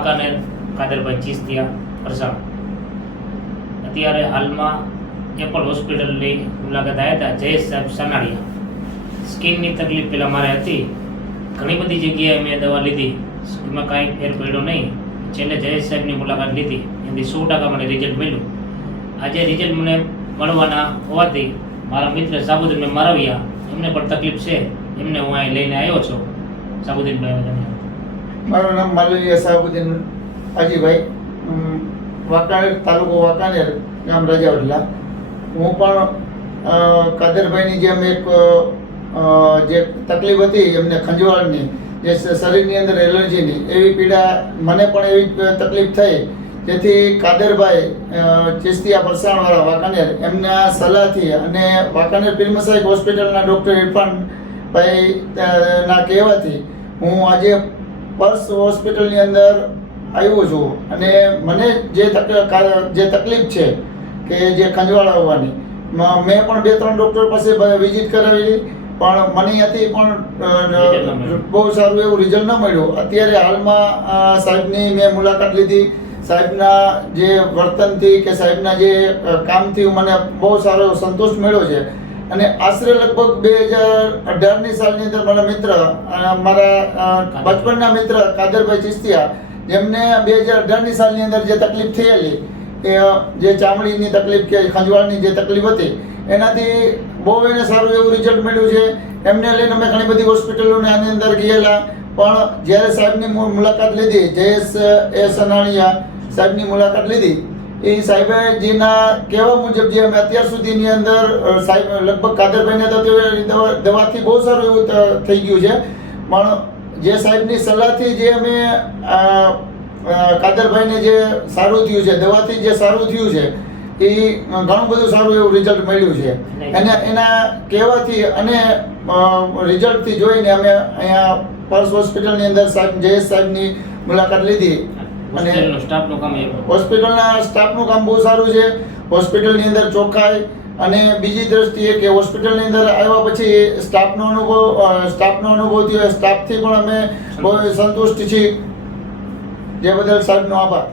વાંકાનેર કાદરભાઈ ચિસ્તિયા પરસાણ અત્યારે હાલમાં એપલ હોસ્પિટલની મુલાકાત આવ્યા હતા જયેશ સાહેબ સનાળિયા. સ્કિનની તકલીફ પહેલાં મારે હતી, ઘણી બધી જગ્યાએ મેં દવા લીધી, એમાં કાંઈ ફેર પડ્યો નહીં. છેલ્લે જયેશ સાહેબની મુલાકાત લીધી, એનાથી 100% મને રિઝલ્ટ મળ્યું. આજે રિઝલ્ટ મને મળવાના હોવાથી મારા મિત્ર સાબુદ્દીન મારવિયા, એમને પણ તકલીફ છે, એમને હું અહીં લઈને આવ્યો છું. સાબુદ્દીનભાઈ, મારું નામ માલવિયા સાબુદ્દીન હાજીભાઈ, વાંકાનેર, તાલુકો વાંકાનેર, ગામ રાજાવડલા. હું પણ કાદરભાઈની જેમ એક જે તકલીફ હતી એમને ખંજવાળની, જે શરીરની અંદર એલર્જીની એવી પીડા, મને પણ એવી તકલીફ થઈ, જેથી કાદરભાઈ ચિસ્તિયા પરસાણવાળા વાંકાનેર એમના સલાહથી અને વાંકાનેર પીર મસાઈક હોસ્પિટલના ડૉક્ટર ઇરફાનભાઈ ના કહેવાથી હું આજે પર્સ હોસ્પિટલની અંદર આવ્યો છું. અને મને જે તકલીફ છે કે જે ખંજવાળ આવવાની, મેં પણ 2-3 ડૉક્ટર પાસે વિઝિટ કરાવી, પણ મને ત્યાંથી પણ બહુ સારું એવું રિઝલ્ટ ન મળ્યું. અત્યારે હાલમાં સાહેબની મેં મુલાકાત લીધી. સાહેબના જે વર્તનથી કે સાહેબના જે કામથી મને બહુ સારો સંતોષ મળ્યો છે. અને આશરે લગભગ 2018ની સાલની અંદર મારા મિત્ર, મારા બચપનના મિત્ર કાદરભાઈ ચિસ્તિયા, જેમને 2018ની સાલની અંદર જે તકલીફ થયેલી, એ જે ચામડીની તકલીફ કે ખંજવાળની જે તકલીફ હતી, એનાથી બહુ એને સારું એવું રિઝલ્ટ મળ્યું છે. એમને લઈને અમે ઘણી બધી હોસ્પિટલોને આની અંદર ગયેલા, પણ જ્યારે સાહેબની મુલાકાત લીધી, જયેશ સનાળિયા સાહેબની મુલાકાત લીધી, એ સાહેબજીના કહેવા મુજબ જે અમે અત્યાર સુધીની અંદર સાહેબ લગભગ કાદરભાઈને તો દવાથી બહુ સારું એવું થઈ ગયું છે, પણ જે સાહેબની સલાહથી જે અમે કાદરભાઈને જે સારું થયું છે, દવાથી જે સારું થયું છે, એ ઘણું બધું સારું એવું રિઝલ્ટ મળ્યું છે. અને એના કહેવાથી અને રિઝલ્ટથી જોઈને અમે અહીંયા પર્સ હોસ્પિટલની અંદર સાહેબ જયેશ સાહેબની મુલાકાત લીધી. અને હોસ્પિટલના સ્ટાફનું કામ બહુ સારું છે. હોસ્પિટલની અંદર ચોખ્ખાઈ અને બીજી દ્રષ્ટિએ કે હોસ્પિટલની અંદર આવ્યા પછી સ્ટાફનો અનુભવ થયો, સ્ટાફથી પણ અમે બહુ સંતુષ્ટ છીએ. જે બદલ સાહેબનો આભાર.